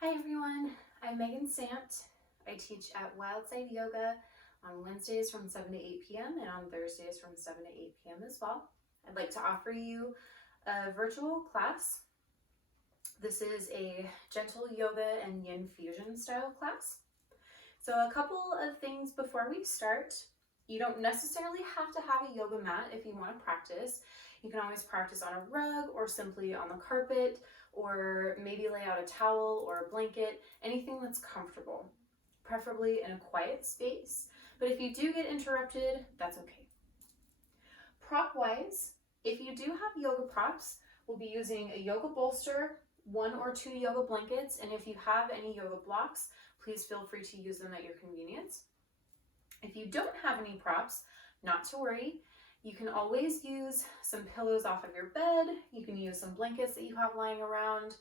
Hi everyone, I'm Sant. I teach at Wildside Yoga on Wednesdays from 7 to 8 p.m. and on Thursdays from 7 to 8 p.m. as well. I'd like to offer you a virtual class. This is a gentle yoga and Yin Fusion style class. So a couple of things before we start. You don't necessarily have to have a yoga mat if you want to practice. You can always practice on a rug or simply on the carpet, or maybe lay out a towel or a blanket, anything that's comfortable, preferably in a quiet space. But if you do get interrupted, that's okay. Prop-wise, if you do have yoga props, we'll be using a yoga bolster, 1 or 2 yoga blankets, and if you have any yoga blocks, please feel free to use them at your convenience. If you don't have any props, not to worry. You can always use some pillows off of your bed. You can use some blankets that you have lying around.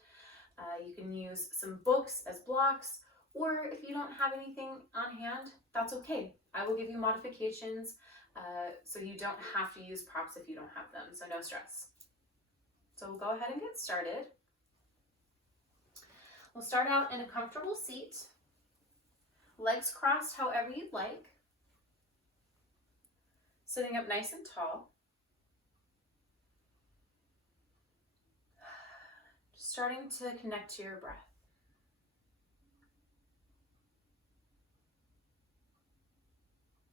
You can use some books as blocks, or if you don't have anything on hand, that's okay. I will give you modifications so you don't have to use props if you don't have them, so no stress. So we'll go ahead and get started. We'll start out in a comfortable seat, legs crossed however you'd like, sitting up nice and tall. Just starting to connect to your breath.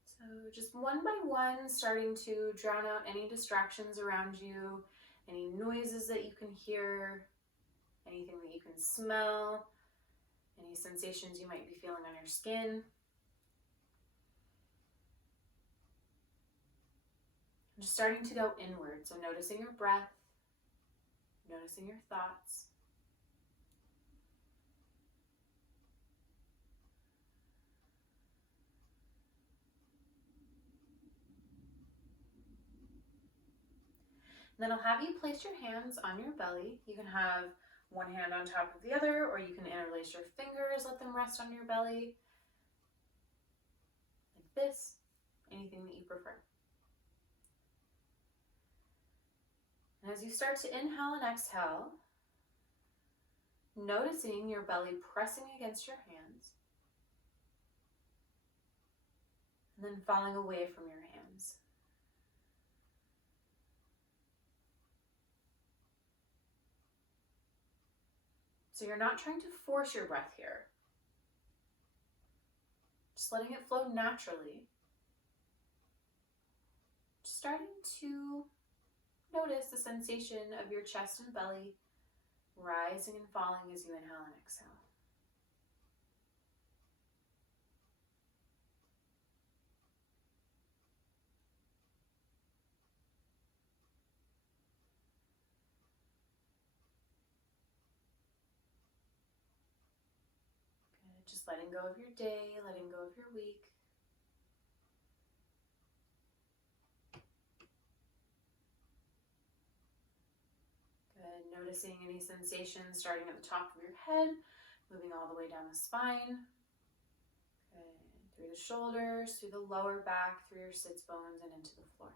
So just one by one, starting to drown out any distractions around you, any noises that you can hear, anything that you can smell, any sensations you might be feeling on your skin. Just starting to go inward, so noticing your breath, noticing your thoughts. Then I'll have you place your hands on your belly. You can have one hand on top of the other, or you can interlace your fingers, let them rest on your belly. Like this, anything that you prefer. And as you start to inhale and exhale, noticing your belly pressing against your hands, and then falling away from your hands. So you're not trying to force your breath here. Just letting it flow naturally. Just starting to notice the sensation of your chest and belly rising and falling as you inhale and exhale. Good. Just letting go of your day, letting go of your week. Good. Noticing any sensations starting at the top of your head, moving all the way down the spine. Good. Through the shoulders, through the lower back, through your sits bones, and into the floor.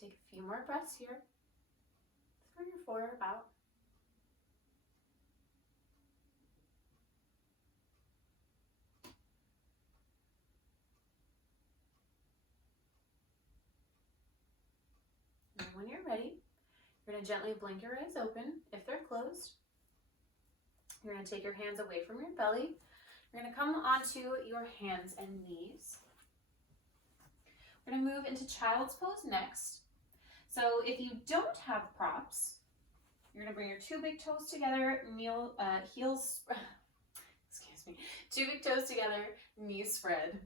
Take a few more breaths here. 3 or 4 about. And when you're ready, you're going to gently blink your eyes open if they're closed. You're going to take your hands away from your belly. You're going to come onto your hands and knees. We're going to move into child's pose next. So if you don't have props, you're going to bring your 2 big toes together, heels, excuse me, 2 big toes together, knees spread.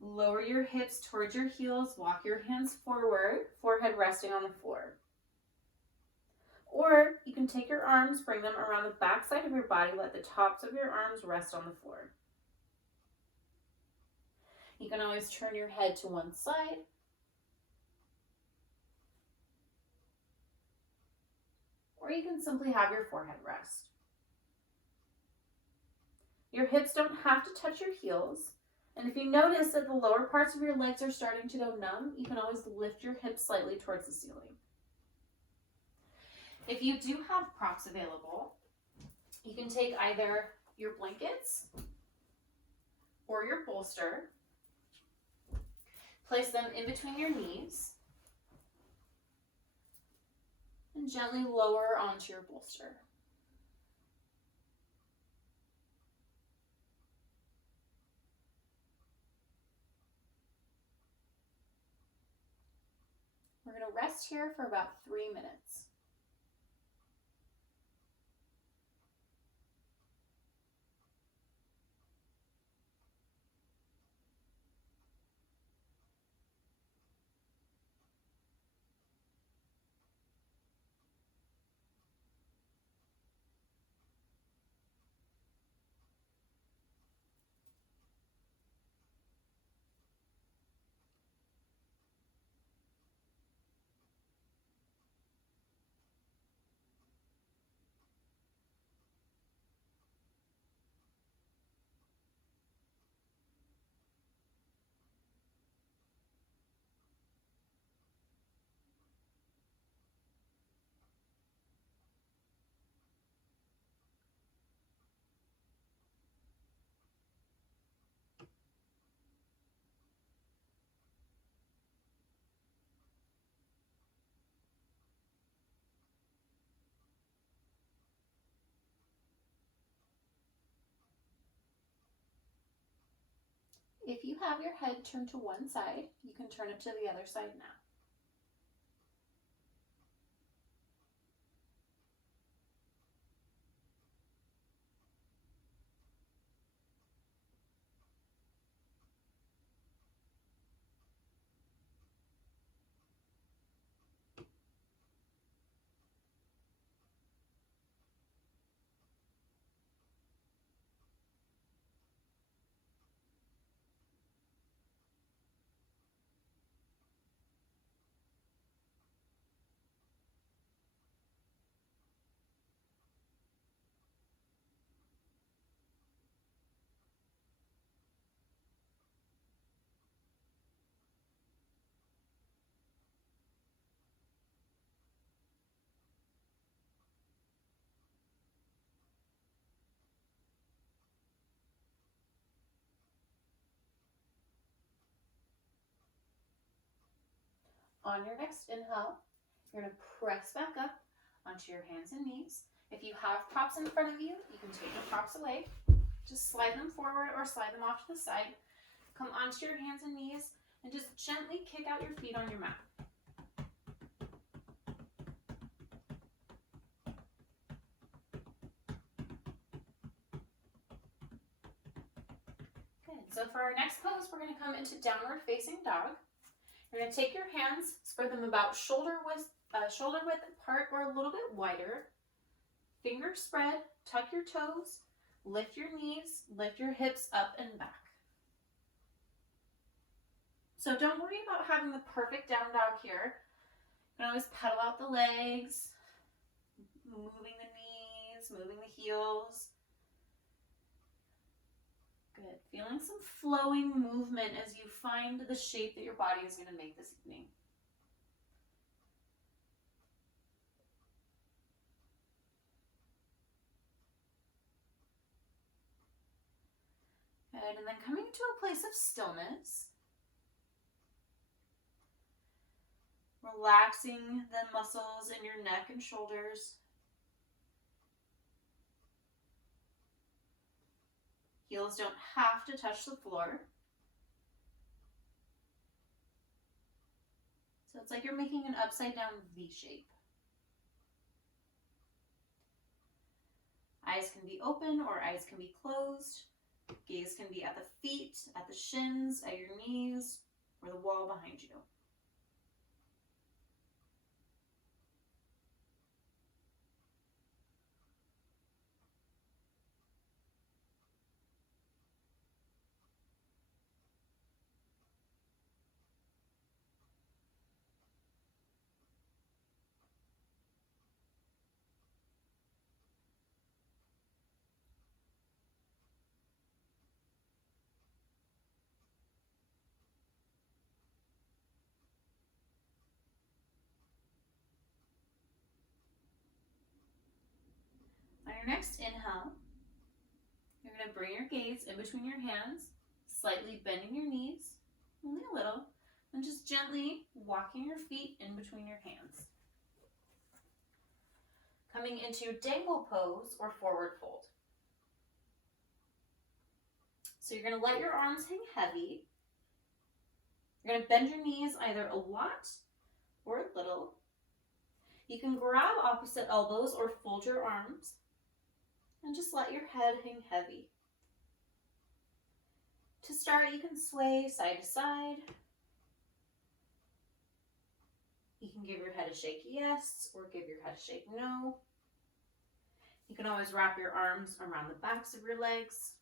Lower your hips towards your heels, walk your hands forward, forehead resting on the floor. Or you can take your arms, bring them around the back side of your body, let the tops of your arms rest on the floor. You can always turn your head to one side. Or you can simply have your forehead rest. Your hips don't have to touch your heels. And if you notice that the lower parts of your legs are starting to go numb, you can always lift your hips slightly towards the ceiling. If you do have props available, you can take either your blankets or your bolster, place them in between your knees, and gently lower onto your bolster. We're going to rest here for about 3 minutes. If you have your head turned to one side, you can turn it to the other side now. On your next inhale, you're going to press back up onto your hands and knees. If you have props in front of you, you can take the props away. Just slide them forward or slide them off to the side. Come onto your hands and knees and just gently kick out your feet on your mat. Good. So for our next pose, we're going to come into downward facing dog. You're going to take your hands, spread them about shoulder width apart or a little bit wider. Fingers spread, tuck your toes, lift your knees, lift your hips up and back. So don't worry about having the perfect down dog here. You can always pedal out the legs, moving the knees, moving the heels. Good. Feeling some flowing movement as you find the shape that your body is going to make this evening. Good. And then coming to a place of stillness. Relaxing the muscles in your neck and shoulders. Heels don't have to touch the floor. So it's like you're making an upside down V shape. Eyes can be open or eyes can be closed. Gaze can be at the feet, at the shins, at your knees, or the wall behind you. your next inhale, you're going to bring your gaze in between your hands, slightly bending your knees, only a little, and just gently walking your feet in between your hands. Coming into dangle pose or forward fold. So you're going to let your arms hang heavy. You're going to bend your knees either a lot or a little. You can grab opposite elbows or fold your arms and just let your head hang heavy. To start, you can sway side to side. You can give your head a shake yes or give your head a shake no. You can always wrap your arms around the backs of your legs.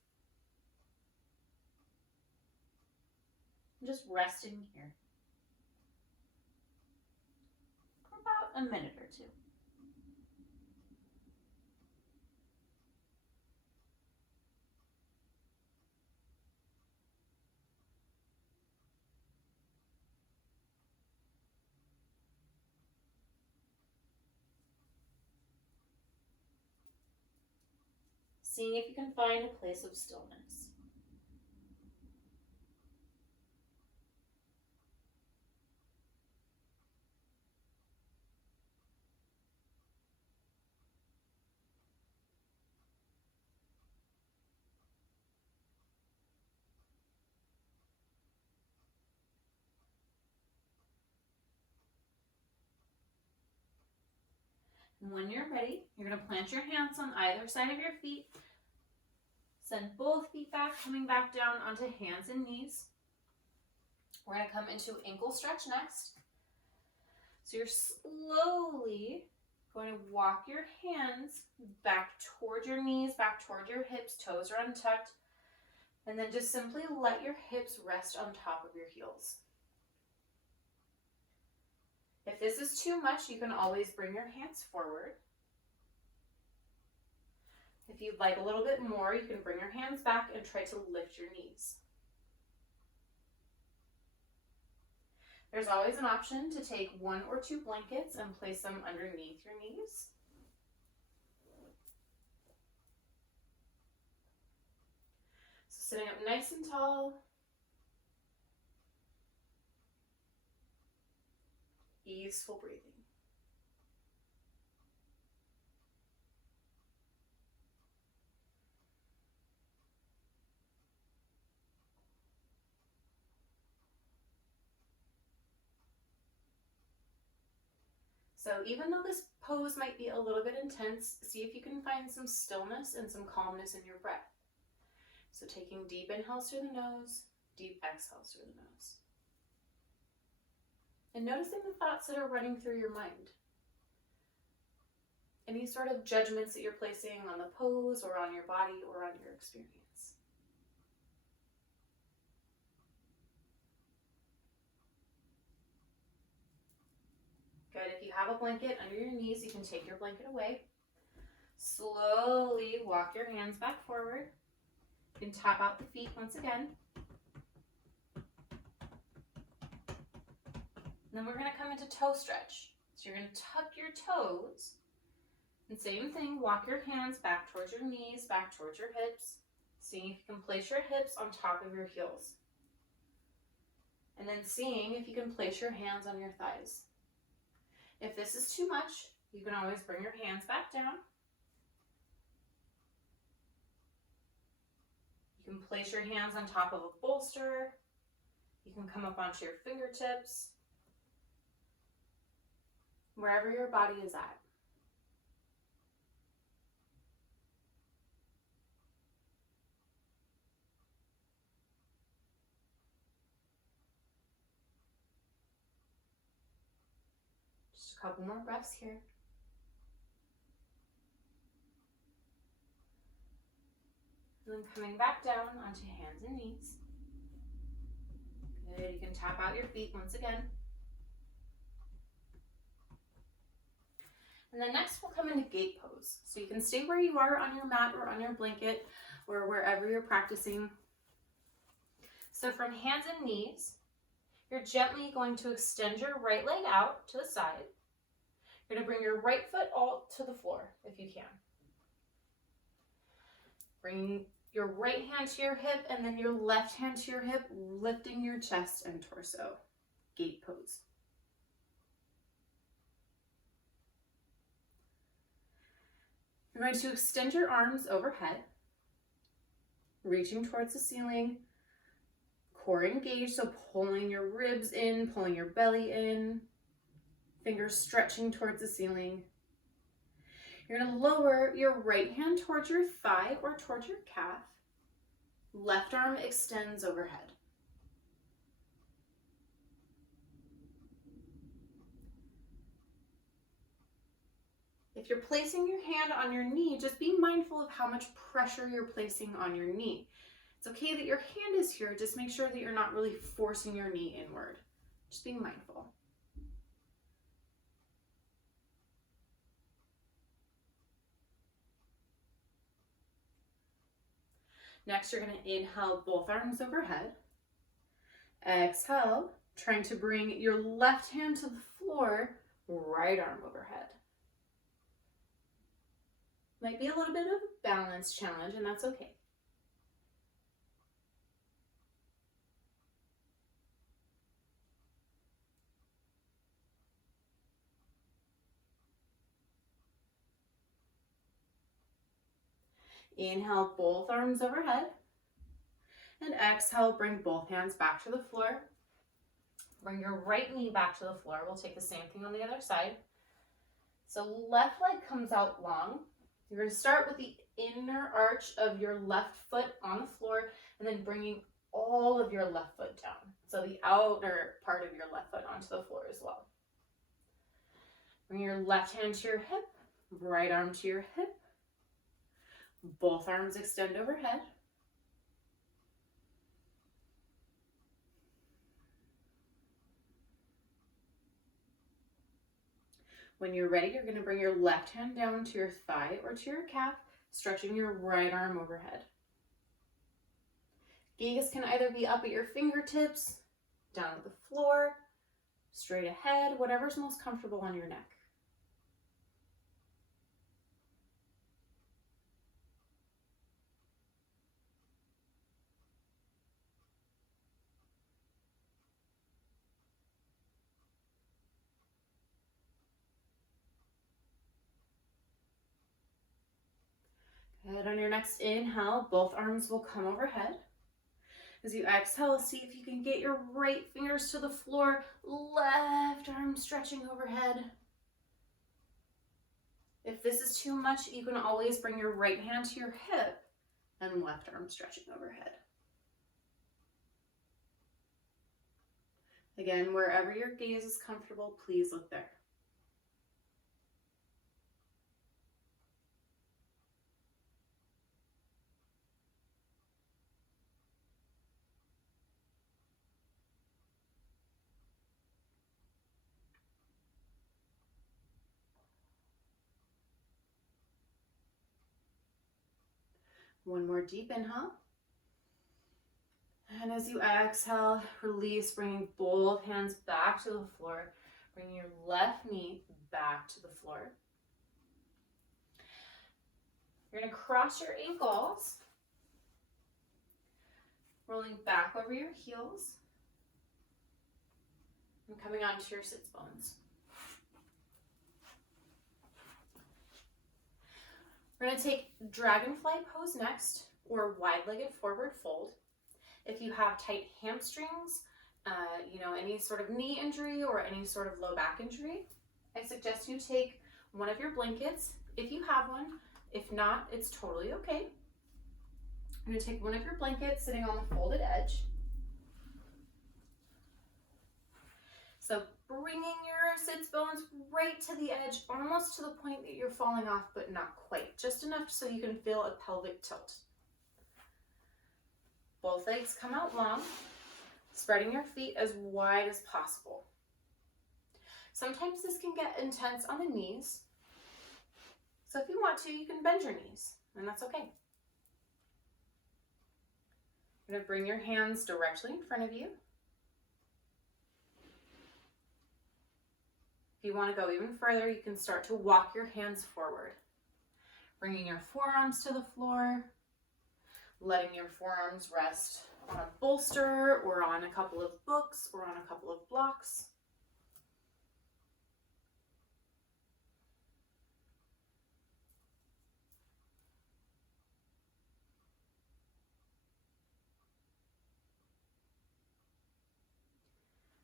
Just resting here for about a minute or two. Seeing if you can find a place of stillness. And when you're ready, you're going to plant your hands on either side of your feet. Send both feet back, coming back down onto hands and knees. We're going to come into ankle stretch next. So you're slowly going to walk your hands back toward your knees, back toward your hips, toes are untucked, and then just simply let your hips rest on top of your heels. If this is too much, you can always bring your hands forward. If you'd like a little bit more, you can bring your hands back and try to lift your knees. There's always an option to take 1 or 2 blankets and place them underneath your knees. So sitting up nice and tall. Easeful breathing. So even though this pose might be a little bit intense, see if you can find some stillness and some calmness in your breath. So taking deep inhales through the nose, deep exhales through the nose. And noticing the thoughts that are running through your mind. Any sort of judgments that you're placing on the pose or on your body or on your experience. Good. If you have a blanket under your knees, you can take your blanket away. Slowly walk your hands back forward. You can tap out the feet once again. And then we're going to come into toe stretch. So you're going to tuck your toes. And same thing, walk your hands back towards your knees, back towards your hips. Seeing if you can place your hips on top of your heels. And then seeing if you can place your hands on your thighs. If this is too much, you can always bring your hands back down. You can place your hands on top of a bolster. You can come up onto your fingertips. Wherever your body is at. Just a couple more breaths here. And then coming back down onto hands and knees. Good, you can tap out your feet once again. And then next we'll come into gate pose. So you can stay where you are on your mat or on your blanket or wherever you're practicing. So from hands and knees, you're gently going to extend your right leg out to the side. You're going to bring your right foot all to the floor if you can. Bringing your right hand to your hip and then your left hand to your hip, lifting your chest and torso. Gate pose. You're going to extend your arms overhead, reaching towards the ceiling, core engaged, so pulling your ribs in, pulling your belly in, fingers stretching towards the ceiling. You're going to lower your right hand towards your thigh or towards your calf. Left arm extends overhead. If you're placing your hand on your knee, just be mindful of how much pressure you're placing on your knee. It's okay that your hand is here, just make sure that you're not really forcing your knee inward. Just being mindful. Next, you're going to inhale both arms overhead. Exhale, trying to bring your left hand to the floor, right arm overhead. Might be a little bit of a balance challenge, and that's okay. Inhale, both arms overhead. And exhale, bring both hands back to the floor. Bring your right knee back to the floor. We'll take the same thing on the other side. So left leg comes out long. You're going to start with the inner arch of your left foot on the floor and then bringing all of your left foot down. So the outer part of your left foot onto the floor as well. Bring your left hand to your hip, right arm to your hip. Both arms extend overhead. When you're ready, you're going to bring your left hand down to your thigh or to your calf, stretching your right arm overhead. Gaze can either be up at your fingertips, down at the floor, straight ahead, whatever's most comfortable on your neck. Good. On your next inhale, both arms will come overhead. As you exhale, see if you can get your right fingers to the floor, left arm stretching overhead. If this is too much, you can always bring your right hand to your hip and left arm stretching overhead. Again, wherever your gaze is comfortable, please look there. One more deep inhale. And as you exhale, release, bringing both hands back to the floor. Bring your left knee back to the floor. You're going to cross your ankles, rolling back over your heels, and coming onto your sits bones. We're going to take dragonfly pose next, or wide-legged forward fold. If you have tight hamstrings, any sort of knee injury or any sort of low back injury, I suggest you take one of your blankets if you have one. If not, it's totally okay. I'm going to take one of your blankets sitting on the folded edge. So bringing your sits bones right to the edge, almost to the point that you're falling off, but not quite. Just enough so you can feel a pelvic tilt. Both legs come out long, spreading your feet as wide as possible. Sometimes this can get intense on the knees. So if you want to, you can bend your knees, and that's okay. You're going to bring your hands directly in front of you. If you want to go even further, you can start to walk your hands forward, bringing your forearms to the floor, letting your forearms rest on a bolster or on a couple of books or on a couple of blocks.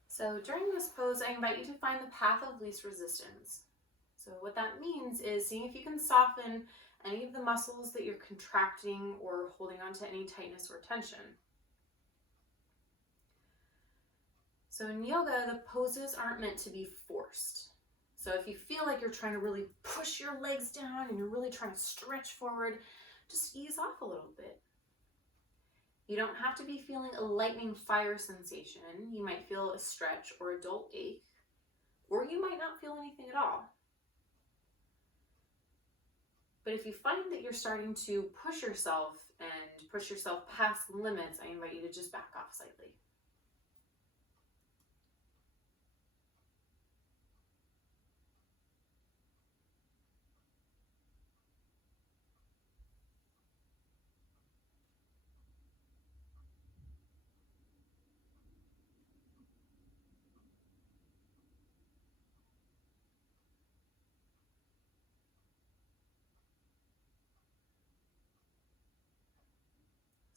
So during this pose, I invite you to find the path of least resistance. So what that means is seeing if you can soften any of the muscles that you're contracting or holding on to any tightness or tension. So in yoga, the poses aren't meant to be forced. So if you feel like you're trying to really push your legs down and you're really trying to stretch forward, just ease off a little bit. You don't have to be feeling a lightning fire sensation. You might feel a stretch or a dull ache, or you might not feel anything at all. But if you find that you're starting to push yourself and push yourself past the limits, I invite you to just back off slightly.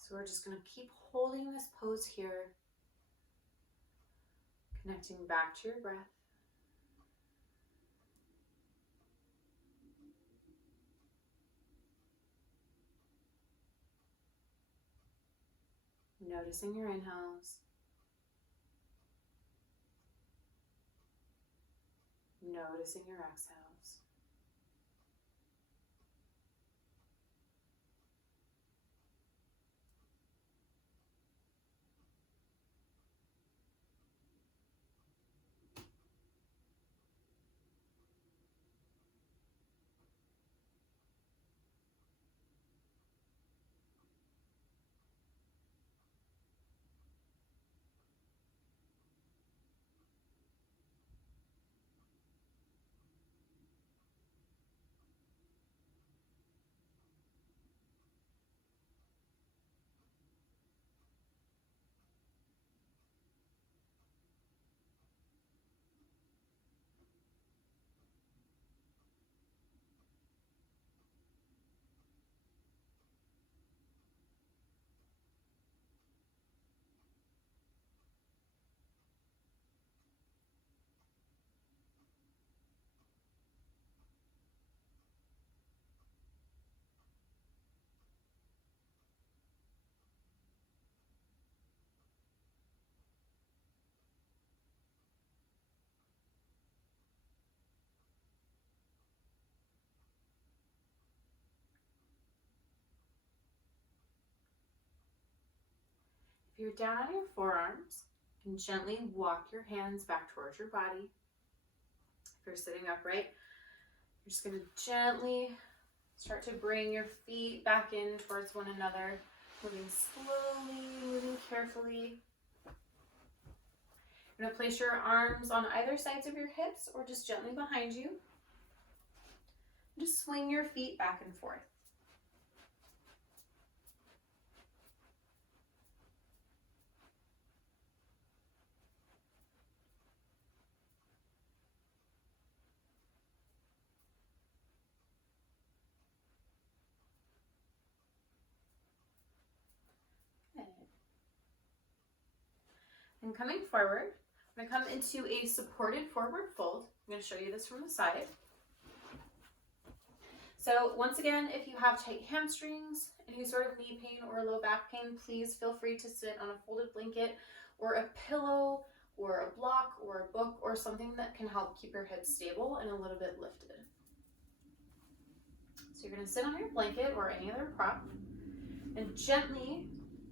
So we're just going to keep holding this pose here, connecting back to your breath. Noticing your inhales. Noticing your exhales. If you're down on your forearms, you can gently walk your hands back towards your body. If you're sitting upright, you're just going to gently start to bring your feet back in towards one another, moving slowly, moving carefully. You're going to place your arms on either sides of your hips or just gently behind you. Just swing your feet back and forth. And coming forward, I'm going to come into a supported forward fold. I'm going to show you this from the side. So once again, if you have tight hamstrings, any sort of knee pain or low back pain, please feel free to sit on a folded blanket or a pillow or a block or a book or something that can help keep your hips stable and a little bit lifted. So you're going to sit on your blanket or any other prop and gently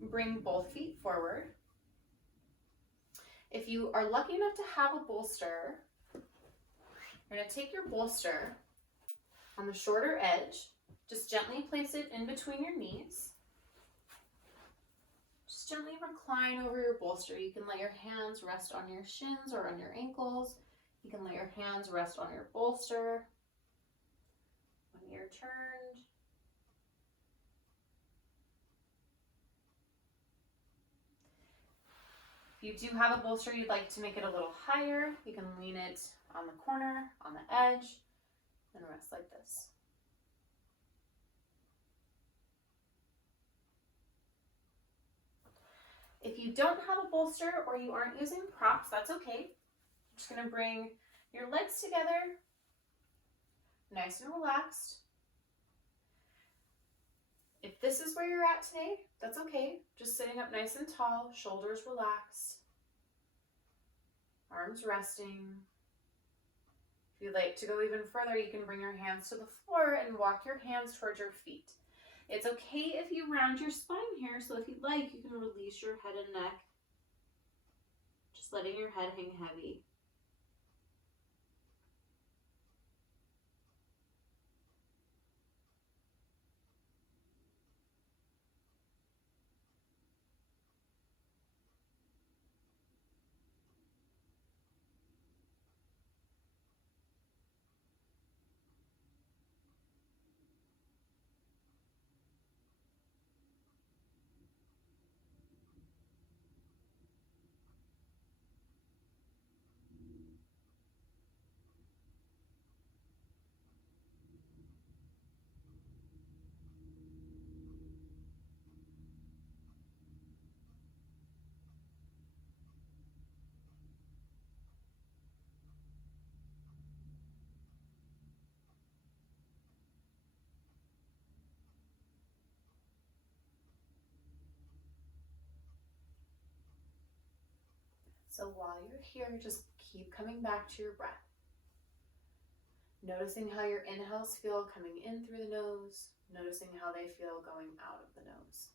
bring both feet forward. If you are lucky enough to have a bolster, you're going to take your bolster on the shorter edge, just gently place it in between your knees. Just gently recline over your bolster. You can let your hands rest on your shins or on your ankles. You can let your hands rest on your bolster when you're turned. If you do have a bolster you'd like to make it a little higher, you can lean it on the corner, on the edge, and rest like this. If you don't have a bolster or you aren't using props, that's okay. I'm just going to bring your legs together, nice and relaxed. If this is where you're at today, that's okay. Just sitting up nice and tall, shoulders relaxed, arms resting. If you'd like to go even further, you can bring your hands to the floor and walk your hands towards your feet. It's okay if you round your spine here, so if you'd like, you can release your head and neck, just letting your head hang heavy. So while you're here, just keep coming back to your breath. Noticing how your inhales feel coming in through the nose, noticing how they feel going out of the nose.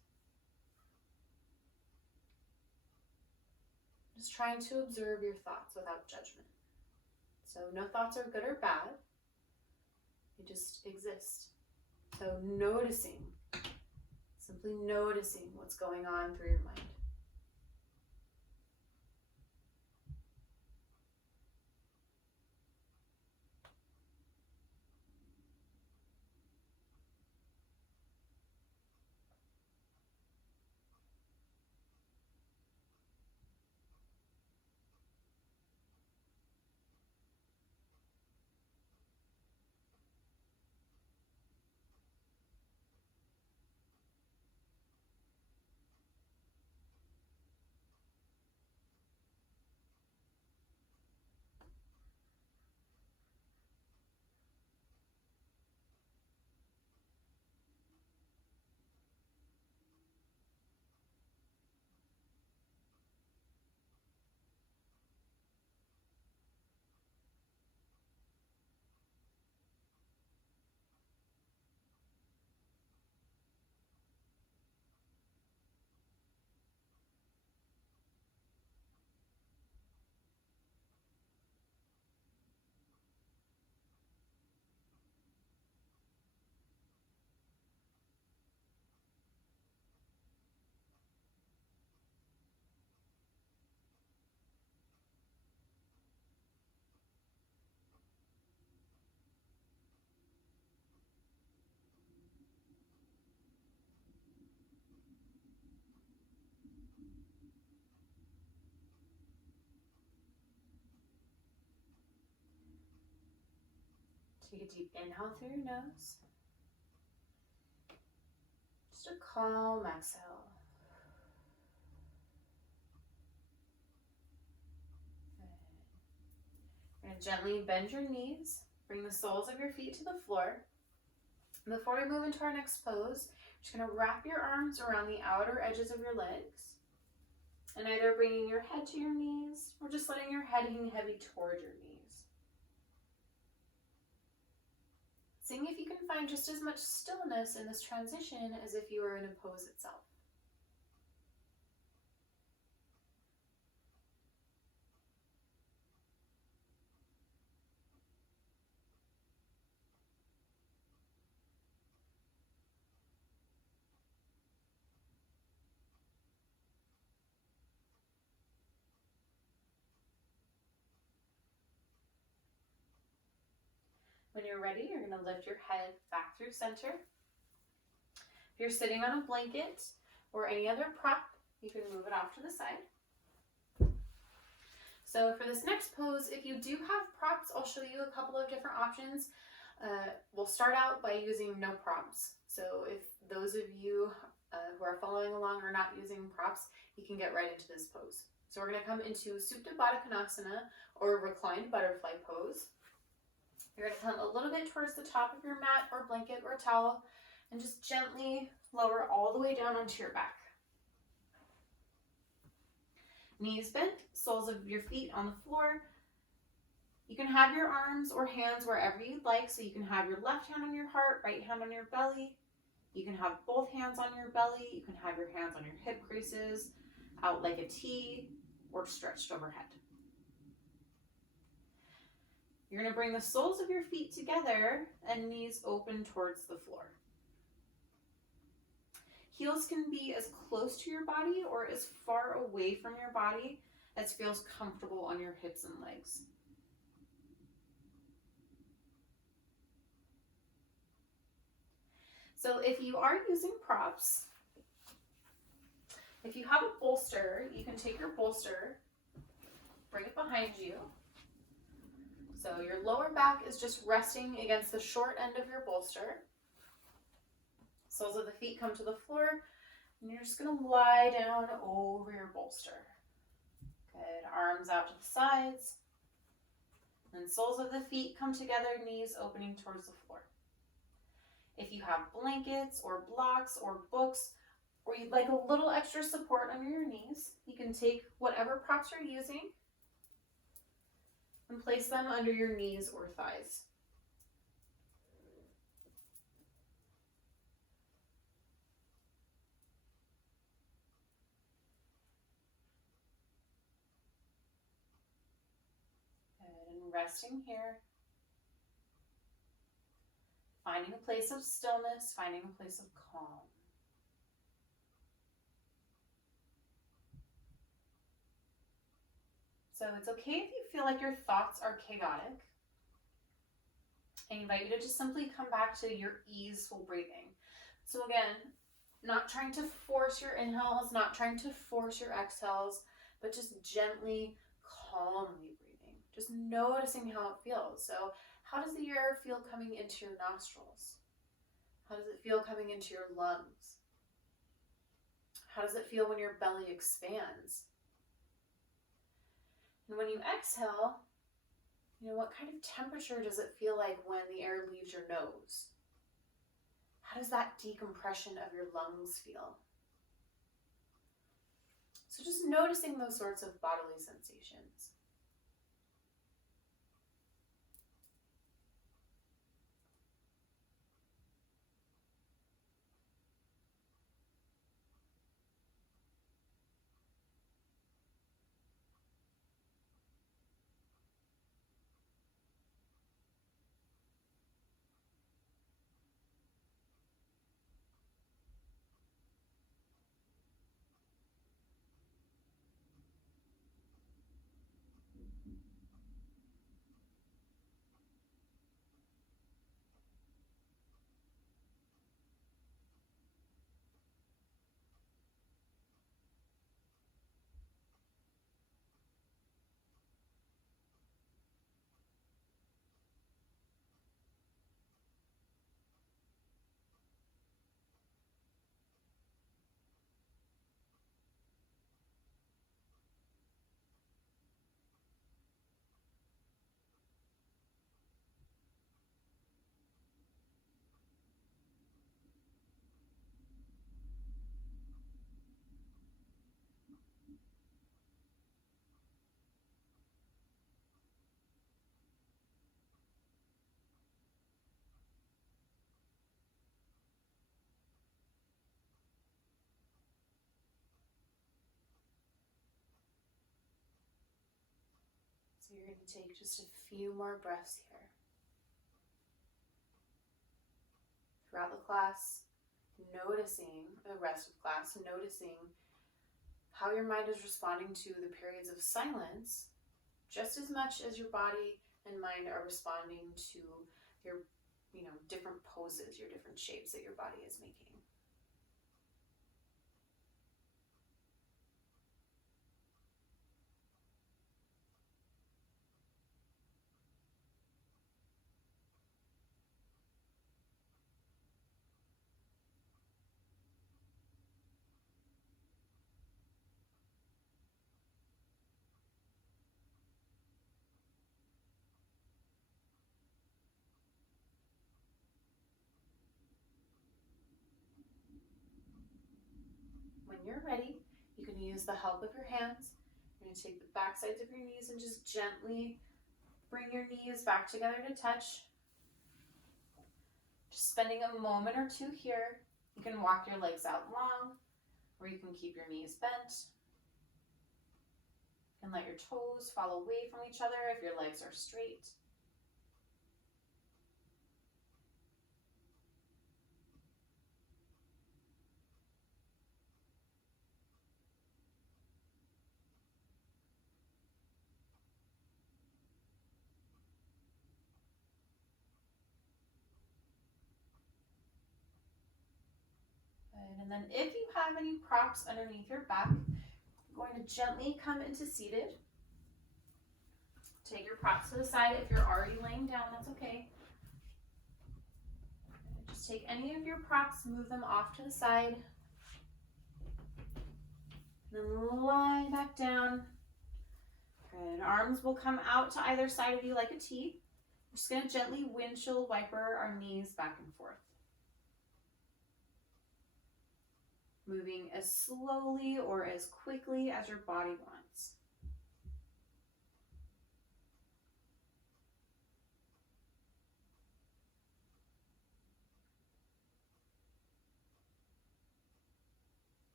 Just trying to observe your thoughts without judgment. So no thoughts are good or bad, they just exist. So noticing, simply noticing what's going on through your mind. Take a deep inhale through your nose. Just a calm exhale. You're going to gently bend your knees. Bring the soles of your feet to the floor. Before we move into our next pose, you're just going to wrap your arms around the outer edges of your legs. And either bringing your head to your knees or just letting your head hang heavy toward your knees. Seeing if you can find just as much stillness in this transition as if you were in a pose itself. When you're ready, you're going to lift your head back through center. If you're sitting on a blanket or any other prop, you can move it off to the side. So for this next pose, if you do have props, I'll show you a couple of different options. We'll start out by using no props. So if those of you who are following along are not using props, you can get right into this pose. So we're going to come into Supta Baddha Konasana, or reclined butterfly pose. You're going to come a little bit towards the top of your mat or blanket or towel and just gently lower all the way down onto your back. Knees bent, soles of your feet on the floor. You can have your arms or hands wherever you'd like, so you can have your left hand on your heart, right hand on your belly. You can have both hands on your belly. You can have your hands on your hip creases, out like a T, or stretched overhead. You're going to bring the soles of your feet together and knees open towards the floor. Heels can be as close to your body or as far away from your body as feels comfortable on your hips and legs. So if you are using props, if you have a bolster, you can take your bolster, bring it behind you. So your lower back is just resting against the short end of your bolster. Soles of the feet come to the floor, and you're just going to lie down over your bolster. Good. Arms out to the sides. And soles of the feet come together, knees opening towards the floor. If you have blankets or blocks or books, or you'd like a little extra support under your knees, you can take whatever props you're using and place them under your knees or thighs. Good. And resting here. Finding a place of stillness, finding a place of calm. So it's okay if you feel like your thoughts are chaotic. I invite you to just simply come back to your easeful breathing. So again, not trying to force your inhales, not trying to force your exhales, but just gently, calmly breathing. Just noticing how it feels. So how does the air feel coming into your nostrils? How does it feel coming into your lungs? How does it feel when your belly expands? And when you exhale, what kind of temperature does it feel like when the air leaves your nose? How does that decompression of your lungs feel? So just noticing those sorts of bodily sensations. So you're going to take just a few more breaths here. Throughout the class, noticing the rest of class, noticing how your mind is responding to the periods of silence just as much as your body and mind are responding to your, different poses, your different shapes that your body is making. you're ready, you can use the help of your hands. You're going to take the back sides of your knees and just gently bring your knees back together to touch. Just spending a moment or two here. You can walk your legs out long, or you can keep your knees bent. You can let your toes fall away from each other if your legs are straight. Good. And then if you have any props underneath your back, you're going to gently come into seated. Take your props to the side. If you're already laying down, that's okay. Just take any of your props, move them off to the side. Then lie back down. Good. Arms will come out to either side of you like a T. We're just going to gently windshield wiper our knees back and forth. Moving as slowly or as quickly as your body wants.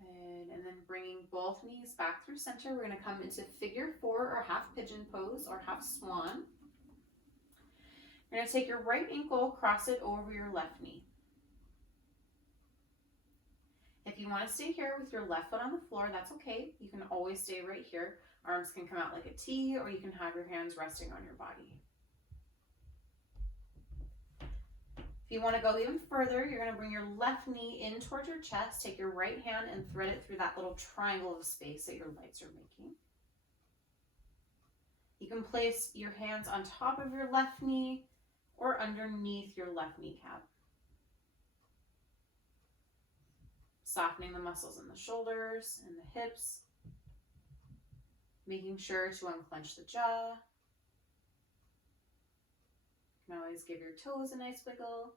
Good. And then bringing both knees back through center, we're going to come into figure 4 or half pigeon pose or half swan. You're going to take your right ankle, cross it over your left knee. If you want to stay here with your left foot on the floor, that's okay. You can always stay right here. Arms can come out like a T, or you can have your hands resting on your body. If you want to go even further, you're going to bring your left knee in towards your chest, take your right hand and thread it through that little triangle of space that your legs are making. You can place your hands on top of your left knee or underneath your left kneecap. Softening the muscles in the shoulders and the hips. Making sure to unclench the jaw. You can always give your toes a nice wiggle.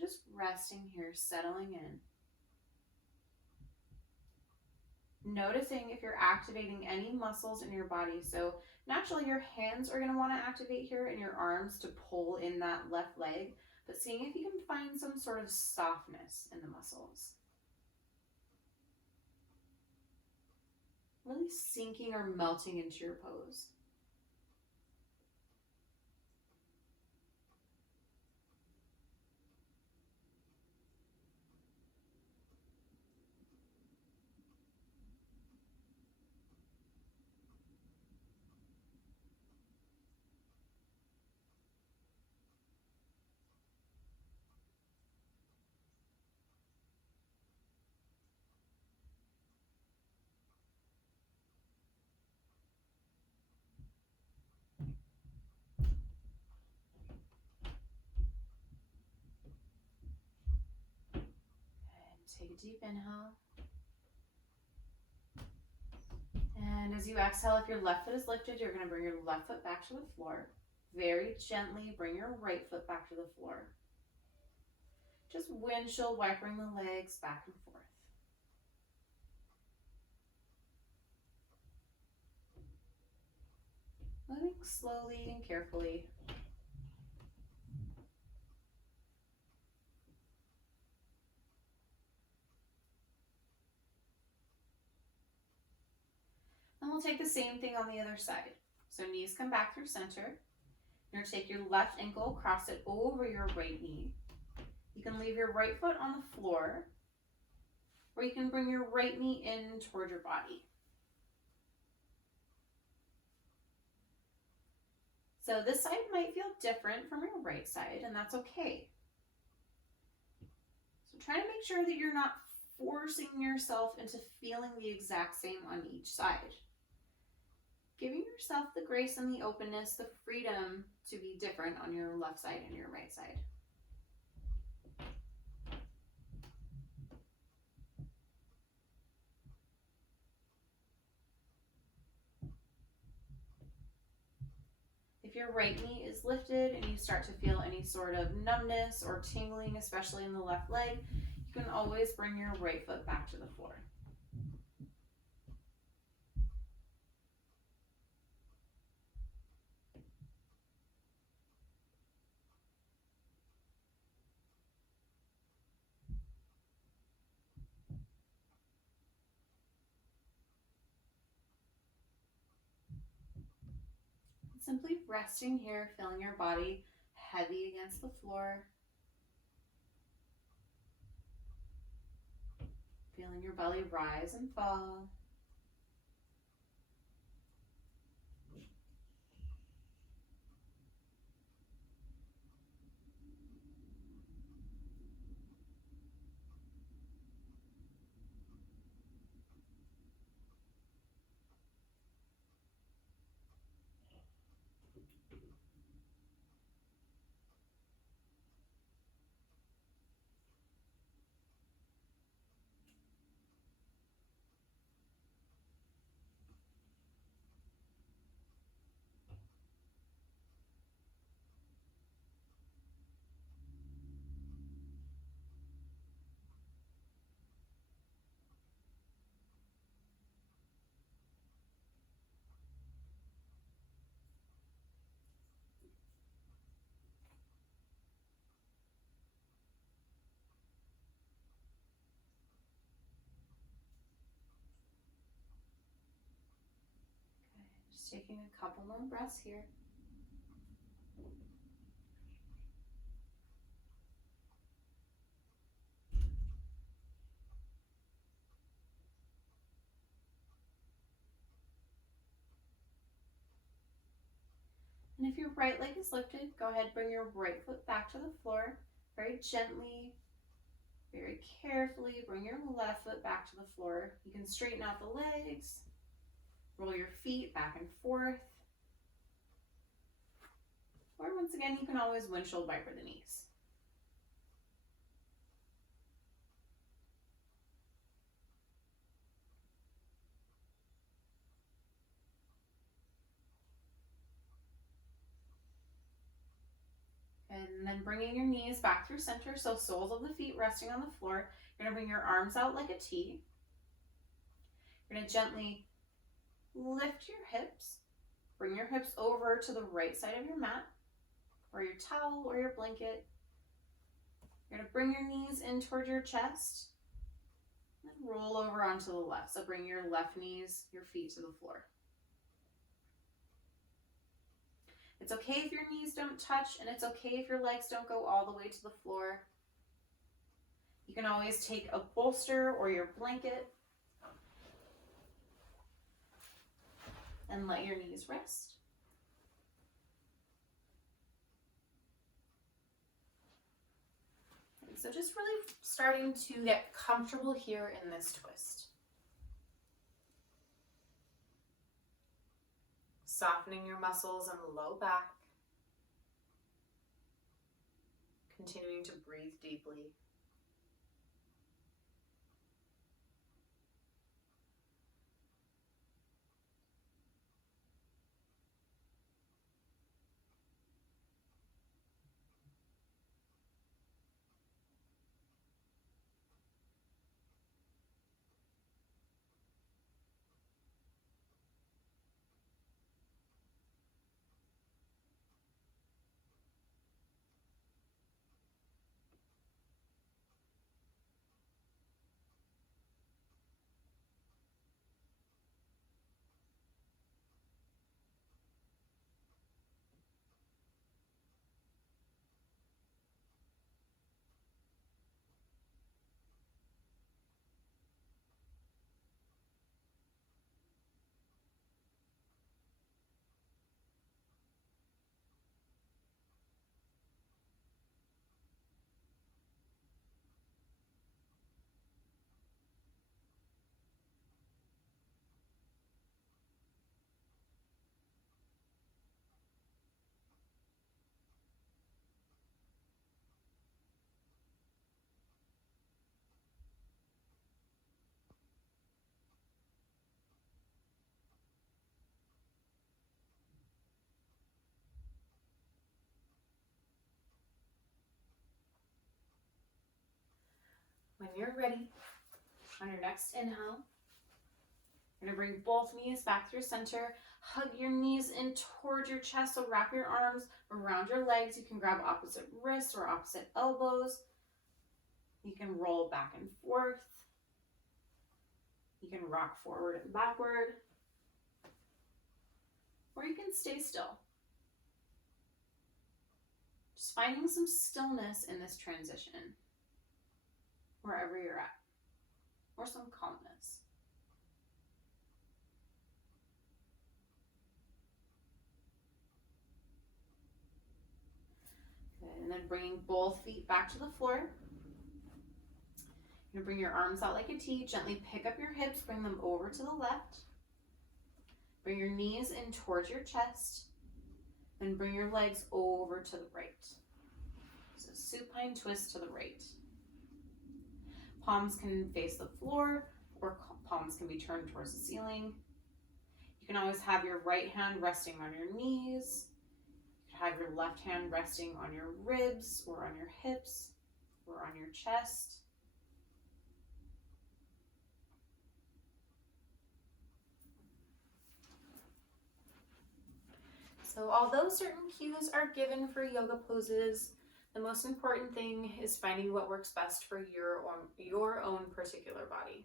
Just resting here, settling in. Noticing if you're activating any muscles in your body. So naturally your hands are going to want to activate here and your arms to pull in that left leg, but seeing if you can find some sort of softness in the muscles. Really sinking or melting into your pose. Take a deep inhale. And as you exhale, if your left foot is lifted, you're going to bring your left foot back to the floor. Very gently bring your right foot back to the floor. Just windshield wipering the legs back and forth. Moving slowly and carefully. And we'll take the same thing on the other side. So knees come back through center. You're going to take your left ankle, cross it over your right knee. You can leave your right foot on the floor, or you can bring your right knee in toward your body. So this side might feel different from your right side, and that's okay. So try to make sure that you're not forcing yourself into feeling the exact same on each side. giving yourself the grace and the openness, the freedom to be different on your left side and your right side. If your right knee is lifted and you start to feel any sort of numbness or tingling, especially in the left leg, you can always bring your right foot back to the floor. Simply resting here, feeling your body heavy against the floor. Feeling your belly rise and fall. Just taking a couple more breaths here. And if your right leg is lifted, go ahead, bring your right foot back to the floor. Very gently, very carefully, bring your left foot back to the floor. You can straighten out the legs, roll your feet back and forth. Or once again, you can always windshield wiper the knees. And then bringing your knees back through center, so soles of the feet resting on the floor. You're going to bring your arms out like a T. You're going to gently lift your hips. Bring your hips over to the right side of your mat, or your towel, or your blanket. You're going to bring your knees in toward your chest, and then roll over onto the left. So bring your left knees, your feet to the floor. It's okay if your knees don't touch, and it's okay if your legs don't go all the way to the floor. You can always take a bolster or your blanket and let your knees rest. And so just really starting to get comfortable here in this twist. Softening your muscles in the low back. Continuing to breathe deeply. When you're ready, on your next inhale, you're going to bring both knees back through center. Hug your knees in towards your chest, so wrap your arms around your legs. You can grab opposite wrists or opposite elbows. You can roll back and forth. You can rock forward and backward. Or you can stay still. Just finding some stillness in this transition, wherever you're at, or some calmness. Good, and then bringing both feet back to the floor. You're going to bring your arms out like a T, gently pick up your hips, bring them over to the left. Bring your knees in towards your chest, then bring your legs over to the right. So supine twist to the right. Palms can face the floor, or palms can be turned towards the ceiling. You can always have your right hand resting on your knees. You can have your left hand resting on your ribs, or on your hips, or on your chest. So although certain cues are given for yoga poses, the most important thing is finding what works best for your own particular body.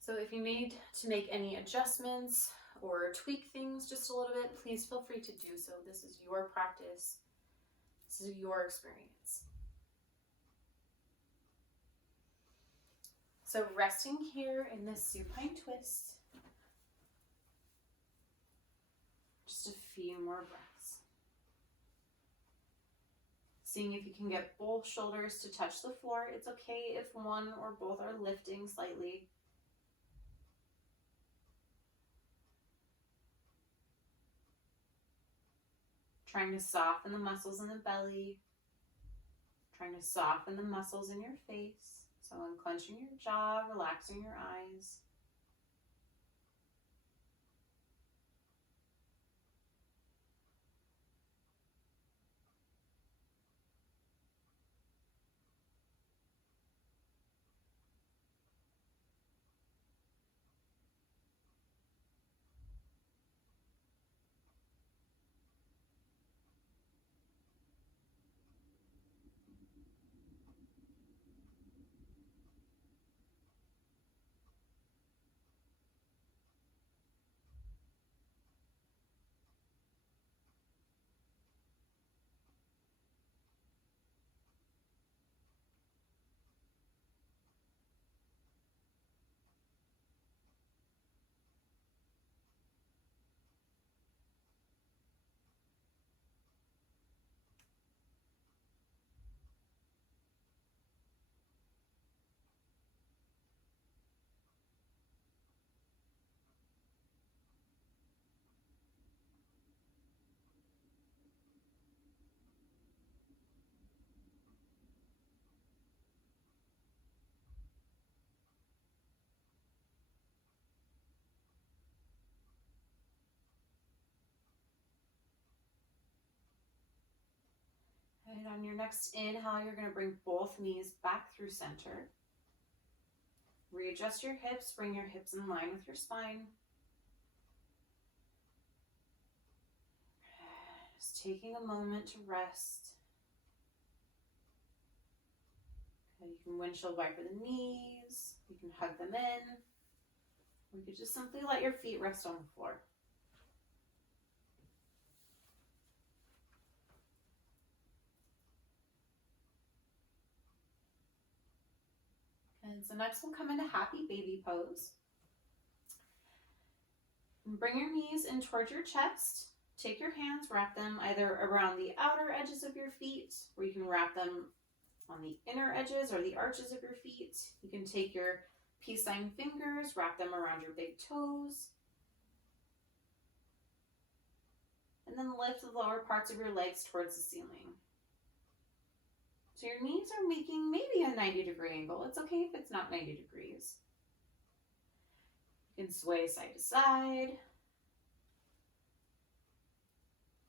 So if you need to make any adjustments or tweak things just a little bit, please feel free to do so. This is your practice. This is your experience. So resting here in this supine twist. Just a few more breaths. Seeing if you can get both shoulders to touch the floor. It's okay if one or both are lifting slightly. Trying to soften the muscles in the belly. Trying to soften the muscles in your face. So unclenching your jaw, relaxing your eyes. And on your next inhale, you're going to bring both knees back through center. Readjust your hips, bring your hips in line with your spine. Just taking a moment to rest. Okay, you can windshield wiper the knees, you can hug them in, or you could just simply let your feet rest on the floor. And so next we'll come into happy baby pose. Bring your knees in towards your chest. Take your hands, wrap them either around the outer edges of your feet, or you can wrap them on the inner edges or the arches of your feet. You can take your peace sign fingers, wrap them around your big toes, and then lift the lower parts of your legs towards the ceiling. So your knees are making maybe a 90-degree angle. It's okay if it's not 90 degrees. You can sway side to side.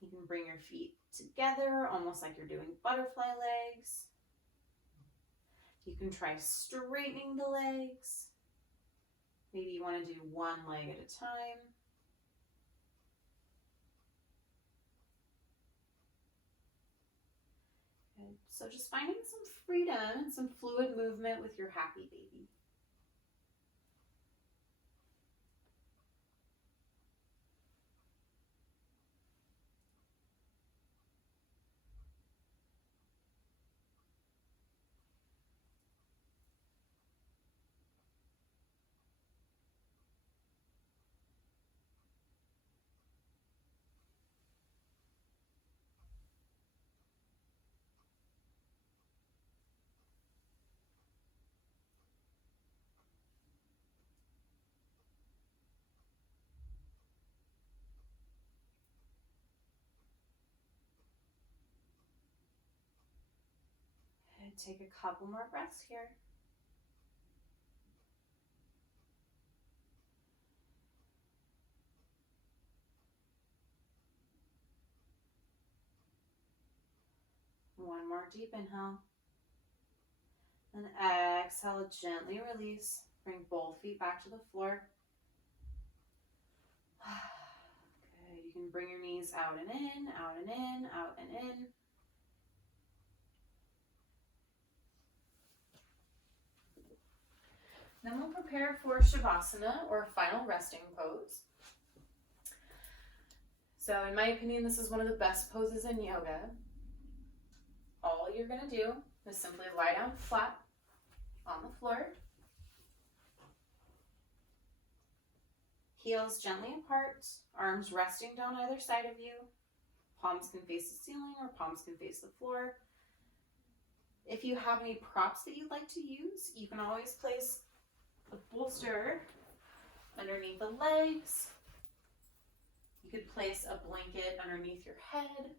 You can bring your feet together, almost like you're doing butterfly legs. You can try straightening the legs. Maybe you want to do one leg at a time. Good. So just finding some freedom and some fluid movement with your happy baby. Good. Take a couple more breaths here. One more deep inhale. And exhale, gently release. Bring both feet back to the floor. Good. You can bring your knees out and in, out and in, out and in. Then we'll prepare for Shavasana, or final resting pose. So in my opinion, this is one of the best poses in yoga. All you're going to do is simply lie down flat on the floor. Heels gently apart, arms resting down either side of you. Palms can face the ceiling or palms can face the floor. If you have any props that you'd like to use, you can always place a bolster underneath the legs. You could place a blanket underneath your head.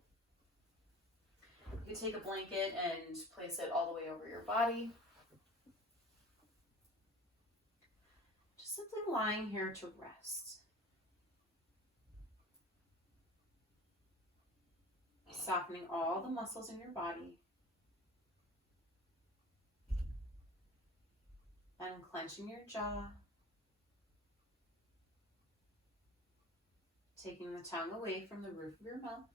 You could take a blanket and place it all the way over your body. Just simply lying here to rest. Softening all the muscles in your body. Unclenching your jaw. Taking the tongue away from the roof of your mouth.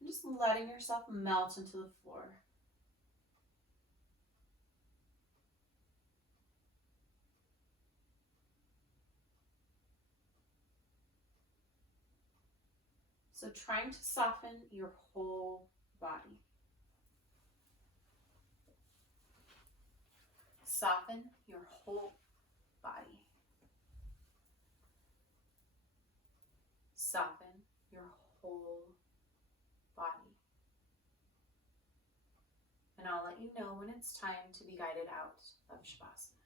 And just letting yourself melt into the floor. So trying to soften your whole body. Soften your whole body. Soften your whole body. And I'll let you know when it's time to be guided out of Shavasana.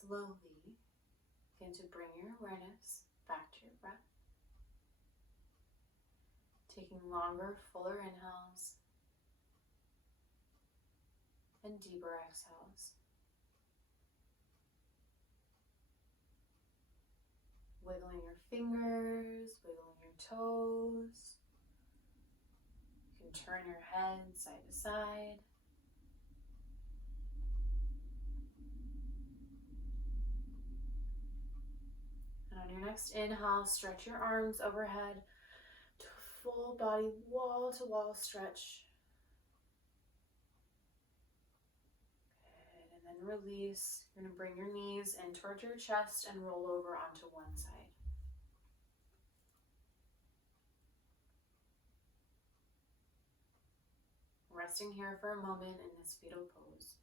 slowly begin to bring your awareness back to your breath. Taking longer, fuller inhales and deeper exhales. Wiggling your fingers, wiggling your toes. You can turn your head side to side. And on your next inhale, stretch your arms overhead to a full body wall-to-wall stretch. Good, and then release. You're going to bring your knees in towards your chest and roll over onto one side. Resting here for a moment in this fetal pose.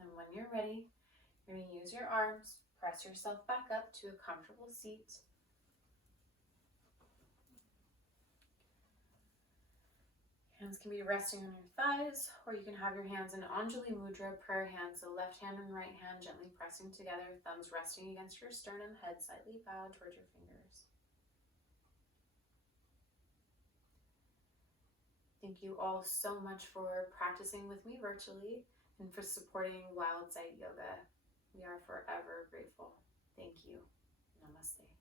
And when you're ready, you're going to use your arms, press yourself back up to a comfortable seat. Hands can be resting on your thighs, or you can have your hands in Anjali Mudra, prayer hands, so left hand and right hand gently pressing together, thumbs resting against your sternum, head slightly bowed towards your fingers. Thank you all so much for practicing with me virtually and for supporting Wild Side Yoga. We are forever grateful. Thank you. Namaste.